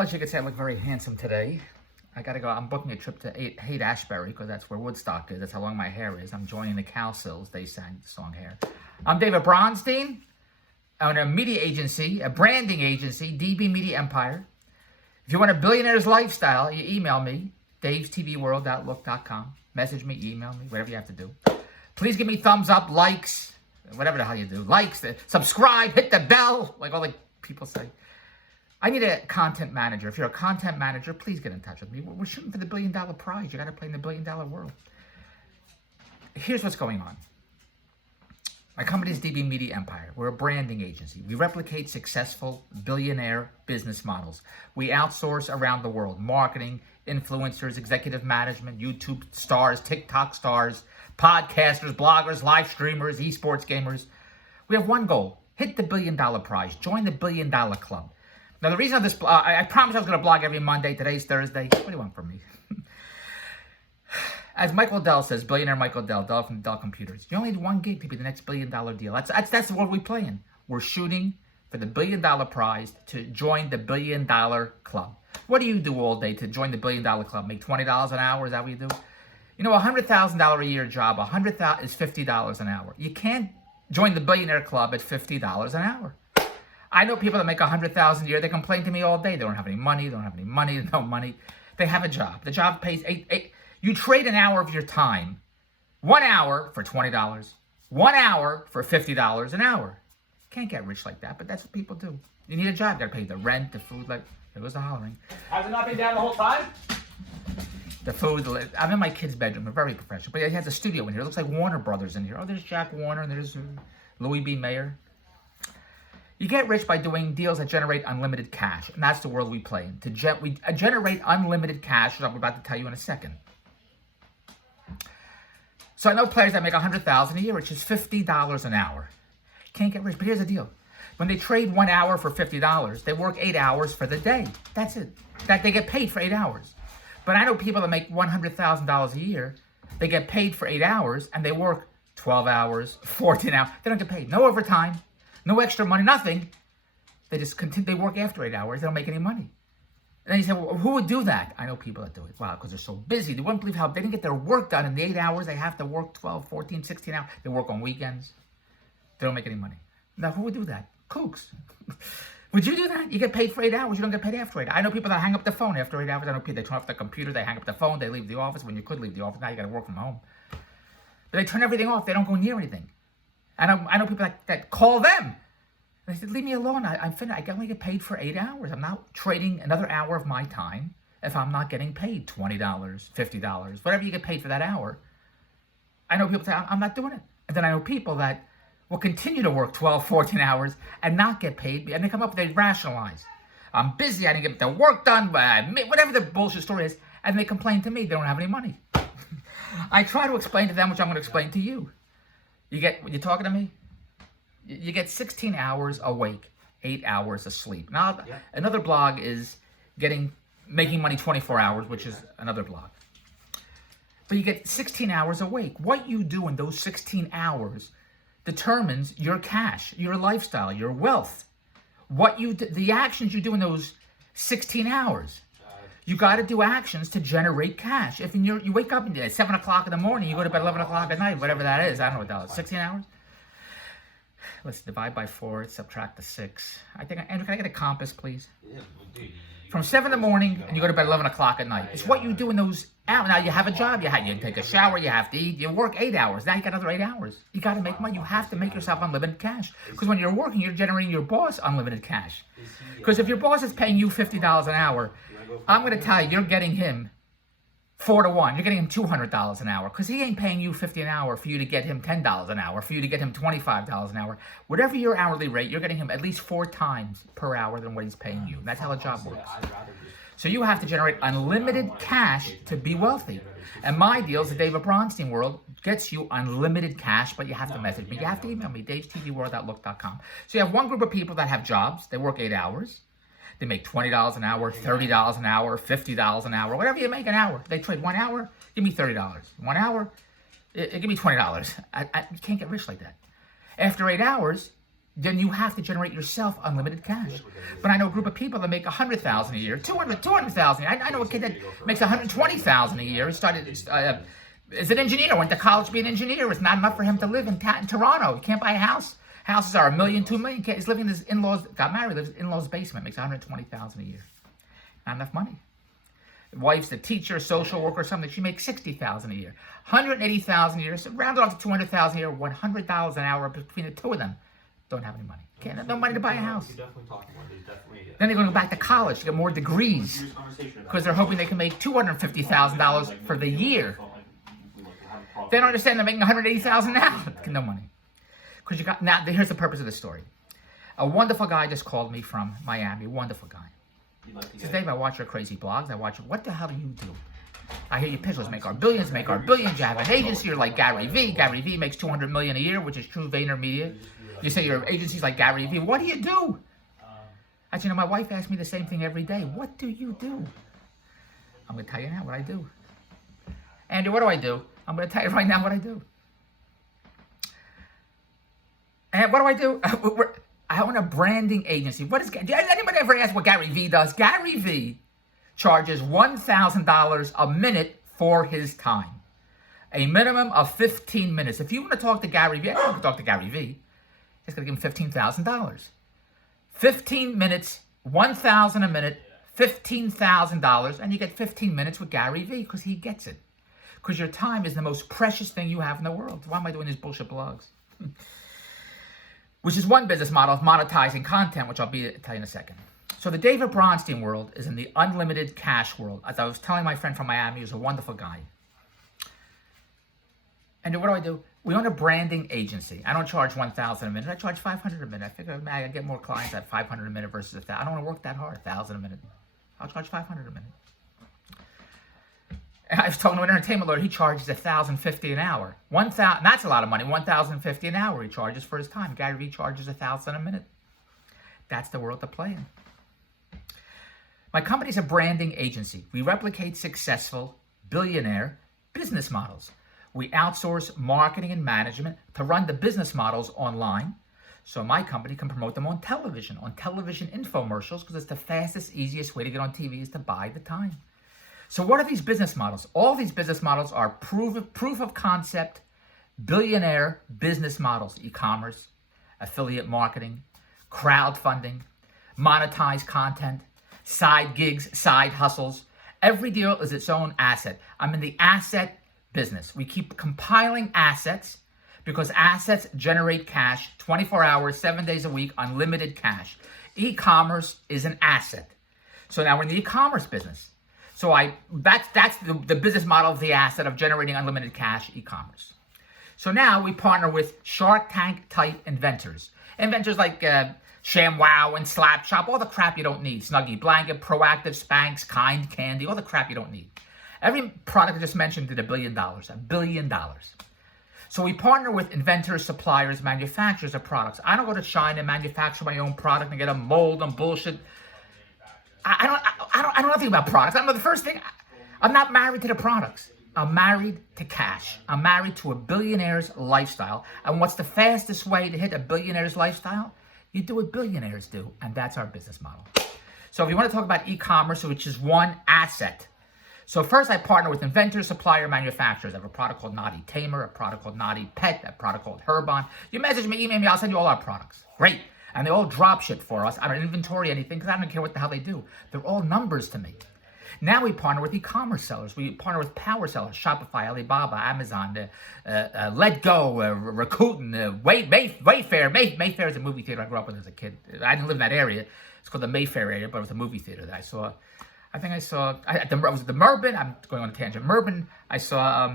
As you can see, I look very handsome today. I gotta go. I'm booking a trip to Haight-Ashbury because that's where Woodstock is. That's how long my hair is. I'm joining the Cowsills. They sang the song Hair. I'm David Bronstein. I own a media agency, a branding agency, DB Media Empire. If you want a billionaire's lifestyle, you email me, davestvworld.look.com. Message me, email me, whatever you have to do. Please give me thumbs up, likes, whatever the hell you do. Likes, subscribe, hit the bell, like all the people say. I need a content manager. If you're a content manager, please get in touch with me. We're shooting for the $1 billion prize. You got to play in the $1 billion world. Here's what's going on. My company is DB Media Empire. We're a branding agency. We replicate successful billionaire business models. We outsource around the world. Marketing, influencers, executive management, YouTube stars, TikTok stars, podcasters, bloggers, live streamers, esports gamers. We have one goal. Hit the $1 billion prize. Join the $1 billion club. Now, the reason of this, I promised I was going to blog every Monday. Today's Thursday. What do you want from me? As Michael Dell says, billionaire Michael Dell from Dell Computers, you only need one gig to be the next $1 billion deal. That's the world we play in. We're shooting for the $1 billion prize to join the $1 billion club. What do you do all day to join the $1 billion club? Make $20 an hour? Is that what you do? You know, a $100,000 a year job, $100,000 is $50 an hour. You can't join the billionaire club at $50 an hour. I know people that make $100,000 a year. They complain to me all day. They don't have any money. They don't have any money. No money. They have a job. The job pays $8. You trade an hour of your time, 1 hour for $20, 1 hour for $50 an hour. Can't get rich like that, but that's what people do. You need a job. You got to pay the rent, the food. Like it was the hollering. Has it not been down the whole time? The food. I'm in my kid's bedroom. We're very professional, but he has a studio in here. It looks like Warner Brothers in here. Oh, there's Jack Warner and there's Louis B. Mayer. You get rich by doing deals that generate unlimited cash, and that's the world we play in. We generate unlimited cash, which I'm about to tell you in a second. So I know players that make $100,000 a year, which is $50 an hour. Can't get rich, but here's the deal. When they trade 1 hour for $50, they work 8 hours for the day. That's it. That they get paid for 8 hours. But I know people that make $100,000 a year, they get paid for 8 hours, and they work 12 hours, 14 hours. They don't get paid. No overtime. No extra money, nothing. They just continue. They work after 8 hours. They don't make any money. And then you say, well, who would do that? I know people that do it. Wow, because they're so busy. They wouldn't believe how they didn't get their work done in the 8 hours. They have to work 12, 14, 16 hours. They work on weekends. They don't make any money. Now, who would do that? Kooks. Would you do that? You get paid for 8 hours. You don't get paid after 8 hours. I know people that hang up the phone after 8 hours. I know people that turn off the computer. They hang up the phone. They leave the office when you could leave the office. Now you got to work from home. But they turn everything off. They don't go near anything. I know people that call them. I said, leave me alone. I'm finished. I only get paid for 8 hours. I'm not trading another hour of my time if I'm not getting paid $20, $50, whatever you get paid for that hour. I know people say, I'm not doing it. And then I know people that will continue to work 12, 14 hours and not get paid. And they come up, they rationalize. I'm busy. I didn't get the work done. Whatever the bullshit story is. And they complain to me. They don't have any money. I try to explain to them, which I'm going to explain to you. You're talking to me? You get 16 hours awake, 8 hours of sleep. Now, Another blog is making money 24 hours, which is another blog. But you get 16 hours awake. What you do in those 16 hours determines your cash, your lifestyle, your wealth. The actions you do in those 16 hours. You got to do actions to generate cash. If you wake up at 7 o'clock in the morning, you go to bed 11 o'clock at night, whatever that is. I don't know what that is. 16 hours? Let's divide by 4, subtract the 6. Andrew, can I get a compass, please? Yeah, dude. From 7 in the morning, and you go to bed 11 o'clock at night. It's what you do in those hours. Now, you have a job. You take a shower. You have to eat. You work 8 hours. Now you got another 8 hours. You got to make money. You have to make yourself unlimited cash. Because when you're working, you're generating your boss unlimited cash. Because if your boss is paying you $50 an hour, I'm going to tell you, you're getting him 4 to 1. You're getting him $200 an hour because he ain't paying you $50 an hour for you to get him $10 an hour, for you to get him $25 an hour. Whatever your hourly rate, you're getting him at least 4 times per hour than what he's paying you. That's how the job works. So you have to generate unlimited cash to be wealthy. And my deals, the David Bronstein world, gets you unlimited cash, but you have to message me. You have to email me, davestvworld.look.com. So you have one group of people that have jobs. They work 8 hours. They make $20 an hour, $30 an hour, $50 an hour, whatever you make an hour. They trade 1 hour, give me $30. 1 hour, give me $20. You can't get rich like that. After 8 hours, then you have to generate yourself unlimited cash. But I know a group of people that make $100,000 a year, 200,000. I know a kid that makes $120,000 a year. He started as an engineer, went to college to be an engineer. It's not enough for him to live in Toronto. You can't buy a house. Houses are $1 million, $2 million. He's living in his in-laws. Got married, lives in in-laws' basement, makes $120,000 a year. Not enough money. Wife's a teacher, social worker, or something. She makes $60,000 a year, $180,000 a year. So round it off to $200,000 a year, $100 an hour between the two of them. Don't have any money. Can't have no money to buy a house. Then they're going to go back to college to get more degrees because they're hoping they can make $250,000 for the year. They don't understand they're making $180,000 now. No money. Because you got now. Here's the purpose of the story. A wonderful guy just called me from Miami. Wonderful guy. He says, Dave, I watch your crazy blogs. I watch it. What the hell do you do? I hear you pitchers make our billions, make our billions. You have an agency. You're like Gary Vee. Gary Vee makes $200 million a year, which is true VaynerMedia. You say your agency's like Gary Vee. What do you do? I said, my wife asks me the same thing every day. What do you do? I'm going to tell you now what I do. Andrew, what do I do? I'm going to tell you right now what I do. And what do? I own a branding agency. What is? Did anybody ever ask what Gary Vee does? Gary Vee charges $1,000 a minute for his time. A minimum of 15 minutes. If you want to talk to Gary Vee, I don't want to talk to Gary Vee. He's going to give him $15,000. 15 minutes, $1,000 a minute, $15,000, and you get 15 minutes with Gary Vee because he gets it. Because your time is the most precious thing you have in the world. Why am I doing these bullshit blogs? Which is one business model of monetizing content, which I'll tell you in a second. So the David Bronstein world is in the unlimited cash world. As I was telling my friend from Miami, who's a wonderful guy. And what do? We own a branding agency. I don't charge $1,000 a minute. I charge $500 a minute. I figure I get more clients at $500 a minute versus $1,000. I don't want to work that hard. $1,000 a minute. I'll charge $500 a minute. And I was talking to an entertainment lawyer. He charges $1,050 an hour. That's a lot of money. $1,050 an hour he charges for his time. Gary Vee charges $1,000 a minute. That's the world to play in. My company's a branding agency. We replicate successful billionaire business models. We outsource marketing and management to run the business models online, so my company can promote them on television infomercials, because it's the fastest, easiest way to get on TV is to buy the time. So what are these business models? All these business models are proof of concept, billionaire business models: e-commerce, affiliate marketing, crowdfunding, monetized content, side gigs, side hustles. Every deal is its own asset. I'm in the asset business. We keep compiling assets because assets generate cash 24 hours, 7 days a week, unlimited cash. E-commerce is an asset. So now we're in the e-commerce business. So that's the business model of the asset of generating unlimited cash, e-commerce. So now we partner with Shark Tank type inventors. Inventors like ShamWow and Slapshop, all the crap you don't need. Snuggie Blanket, Proactive, Spanx, Kind Candy, all the crap you don't need. Every product I just mentioned did $1 billion, $1 billion. So we partner with inventors, suppliers, manufacturers of products. I don't go to China and manufacture my own product and get a mold and bullshit. I don't know nothing about products. I know the first thing. I'm not married to the products. I'm married to cash. I'm married to a billionaire's lifestyle. And what's the fastest way to hit a billionaire's lifestyle? You do what billionaires do, and that's our business model. So if you want to talk about e-commerce, which is one asset. So first I partner with inventors, supplier, manufacturers. I have a product called Naughty Tamer, a product called Naughty Pet, a product called Herbon. You message me, email me, I'll send you all our products. Great. And they all drop ship for us. I don't inventory anything because I don't care what the hell they do. They're all numbers to me. Now we partner with e-commerce sellers. We partner with power sellers: Shopify, Alibaba, Amazon, LetGo, Rakuten, Wayfair. Mayfair is a movie theater I grew up with as a kid. I didn't live in that area. It's called the Mayfair area, but it was a movie theater that I saw. I was at the Merben. I'm going on a tangent. Merben. I saw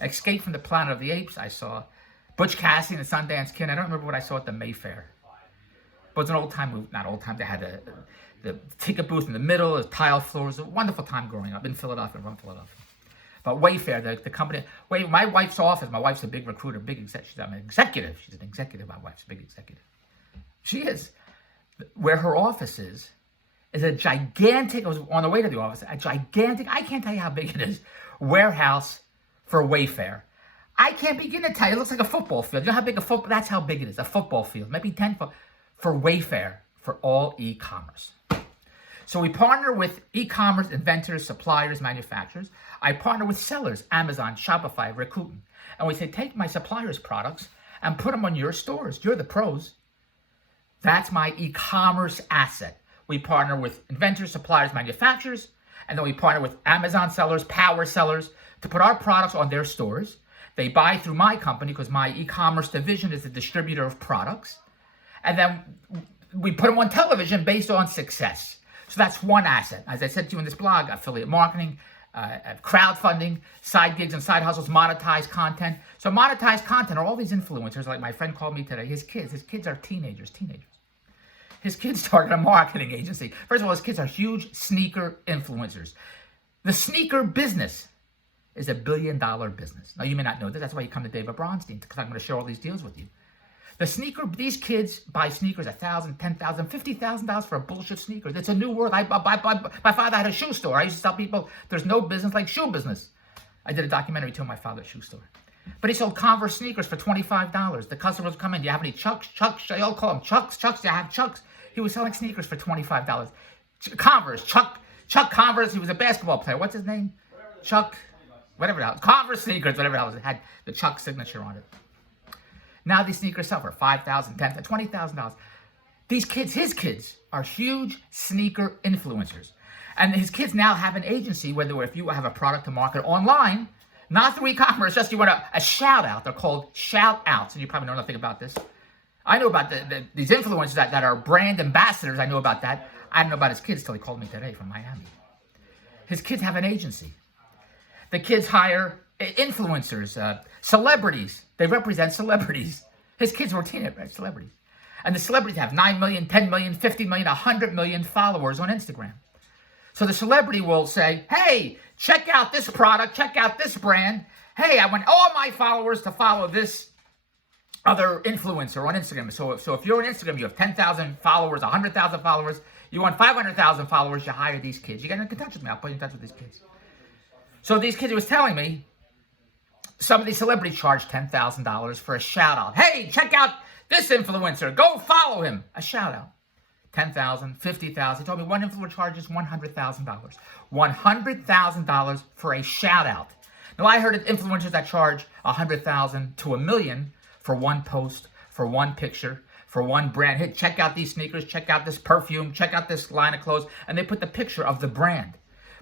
Escape from the Planet of the Apes. I saw Butch Cassidy and the Sundance Kid. I don't remember what I saw at the Mayfair. But it's an old-time movie. Not old-time. They had the ticket booth in the middle, the tile floors. A wonderful time growing up in Philadelphia, from Philadelphia. But Wayfair, the company. My wife's office. My wife's a big recruiter, big executive. She's an executive. She's an executive. My wife's a big executive. She is. Where her office is a gigantic. I was on the way to the office. A gigantic. I can't tell you how big it is. Warehouse for Wayfair. I can't begin to tell you. It looks like a football field. You know how big a football? That's how big it is. A football field, maybe 10 foot for Wayfair for all e-commerce. So we partner with e-commerce inventors, suppliers, manufacturers. I partner with sellers, Amazon, Shopify, Rakuten. And we say, take my suppliers' products and put them on your stores. You're the pros. That's my e-commerce asset. We partner with inventors, suppliers, manufacturers, and then we partner with Amazon sellers, power sellers to put our products on their stores. They buy through my company because my e-commerce division is a distributor of products. And then we put them on television based on success. So that's one asset. As I said to you in this blog, affiliate marketing, crowdfunding, side gigs and side hustles, monetized content. So monetized content are all these influencers, like my friend called me today. His kids are teenagers. His kids started a marketing agency. First of all, his kids are huge sneaker influencers. The sneaker business is $1 billion business. Now, you may not know this. That's why you come to David Bronstein, because I'm going to share all these deals with you. These kids buy sneakers $1,000, $10,000, $50,000 for a bullshit sneaker. It's a new world. My father had a shoe store. I used to tell people there's no business like shoe business. I did a documentary to my father's shoe store. But he sold Converse sneakers for $25. The customers would come in. Do you have any Chucks? Chucks? They all call them Chucks. Chucks? Do you have Chucks? He was selling sneakers for $25. Converse. Chuck Converse. He was a basketball player. What's his name? Chuck. Whatever the hell. Converse sneakers. Whatever the hell. It had the Chuck signature on it. Now these sneakers sell for $5,000, $10,000, $20,000. These kids, his kids, are huge sneaker influencers. And his kids now have an agency, whether if you have a product to market online, not through e-commerce, just you want a shout out. They're called shout outs. And you probably know nothing about this. I know about these influencers that are brand ambassadors. I know about that. I didn't know about his kids till he called me today from Miami. His kids have an agency. The kids hire influencers, celebrities. They represent celebrities. His kids were teenagers, celebrities. And the celebrities have 9 million, 10 million, 50 million, 100 million followers on Instagram. So the celebrity will say, hey, check out this product, check out this brand. Hey, I want all my followers to follow this other influencer on Instagram. So if you're on Instagram, you have 10,000 followers, 100,000 followers, you want 500,000 followers, you hire these kids. You get in touch with me, I'll put you in touch with these kids. So these kids, he was telling me, some of these celebrities charge $10,000 for a shout out. Hey, check out this influencer. Go follow him. A shout out. $10,000, $50,000. He told me one influencer charges $100,000. $100,000 for a shout out. Now I heard of influencers that charge $100,000 to $1 million for one post, for one picture, for one brand. Hey, check out these sneakers. Check out this perfume. Check out this line of clothes. And they put the picture of the brand.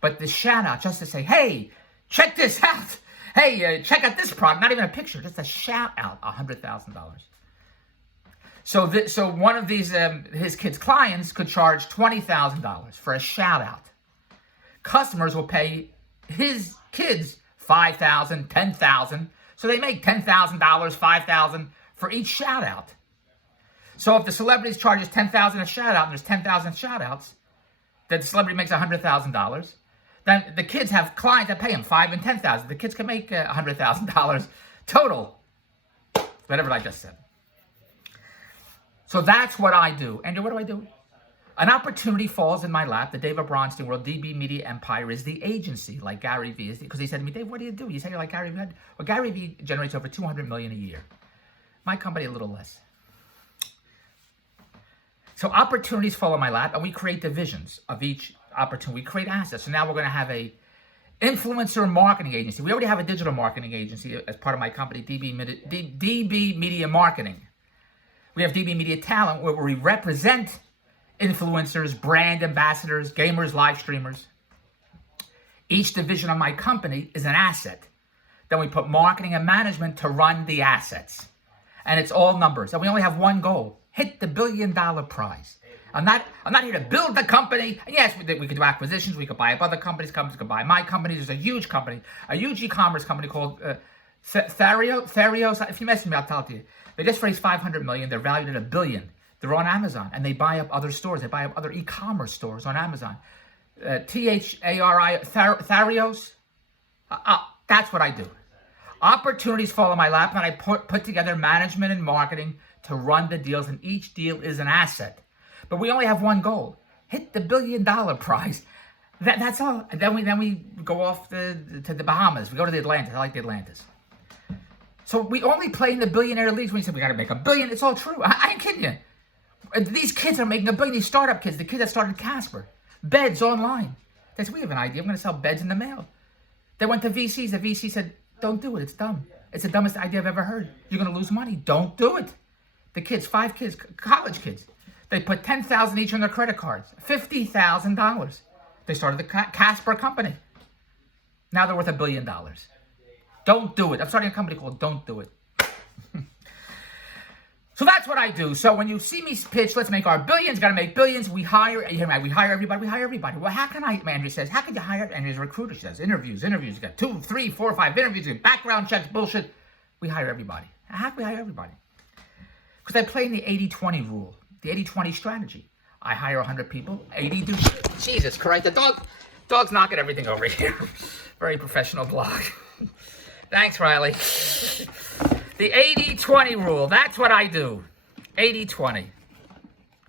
But the shout out, just to say, hey, check this out. Hey, check out this product. Not even a picture, just a shout out, $100,000. So one of these, his kids' clients could charge $20,000 for a shout out. Customers will pay his kids $5,000, $10,000. So they make $10,000, $5,000 for each shout out. So if the celebrity charges $10,000 a shout out and there's 10,000 shout outs, then the celebrity makes $100,000. Then the kids have clients that pay them $5,000 and $10,000. The kids can make $100,000 total. Whatever I just said. So that's what I do. And what do I do? An opportunity falls in my lap. The David Bronstein World, DB Media Empire, is the agency, like Gary Vee is. Because he said to me, Dave, what do you do? You say you're like Gary Vee. Well, Gary Vee generates over $200 million a year. My company, a little less. So opportunities fall in my lap, and we create divisions of each opportunity. We create assets. So now we're going to have a influencer marketing agency. We already have a digital marketing agency as part of my company, DB Media Marketing. We have DB Media Talent, where we represent influencers, brand ambassadors, gamers, live streamers. Each division of my company is an asset. Then we put marketing and management to run the assets. And it's all numbers. And we only have one goal: hit the $1 billion prize. I'm not here to build the company. And yes, we could do acquisitions. We could buy up other companies. Companies could buy my company. There's a huge company, a huge e-commerce company called Therios. If you message me, I'll tell it to you. They just raised $500 million. They're valued at $1 billion. They're on Amazon, and they buy up other stores. They buy up other e-commerce stores on Amazon. Therios. That's what I do. Opportunities fall in my lap, and I put together management and marketing to run the deals, and each deal is an asset. But we only have one goal: hit the $1 billion prize. That's all. And then we go off to the Bahamas. We go to the Atlantis. I like the Atlantis. So we only play in the billionaire leagues when you say we got to make $1 billion. It's all true. I ain't kidding you. These kids are making $1 billion. These startup kids, the kids that started Casper, beds online. They said, we have an idea. I'm going to sell beds in the mail. They went to VCs. The VC said, don't do it. It's dumb. It's the dumbest idea I've ever heard. You're going to lose money. Don't do it. The kids, 5 kids, college kids, they put $10,000 each on their credit cards, $50,000. They started the Casper company. Now they're worth $1 billion. Don't do it. I'm starting a company called Don't Do It. So that's what I do. So when you see me pitch, let's make our billions, got to make billions. We hire everybody. Well, how can I, Andrea says, how can you hire? Andrea's a recruiter. She does interviews. You got 2, 3, 4, 5 interviews. You get background checks, bullshit. We hire everybody. How can we hire everybody? Because I play in the 80-20 rule, the 80-20 strategy. I hire 100 people, 80 do shit. Jesus Christ, the dog's knocking everything over here. Very professional blog. Thanks, Riley. The 80-20 rule, that's what I do. 80-20.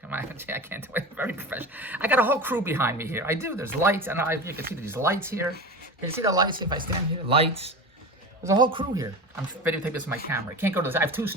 Come on, I can't do it. Very professional. I got a whole crew behind me here. I do. There's lights, and you can see these lights here. Can you see the lights if I stand here? Lights. There's a whole crew here. I'm videotaping this with my camera. I can't go to this. I have 2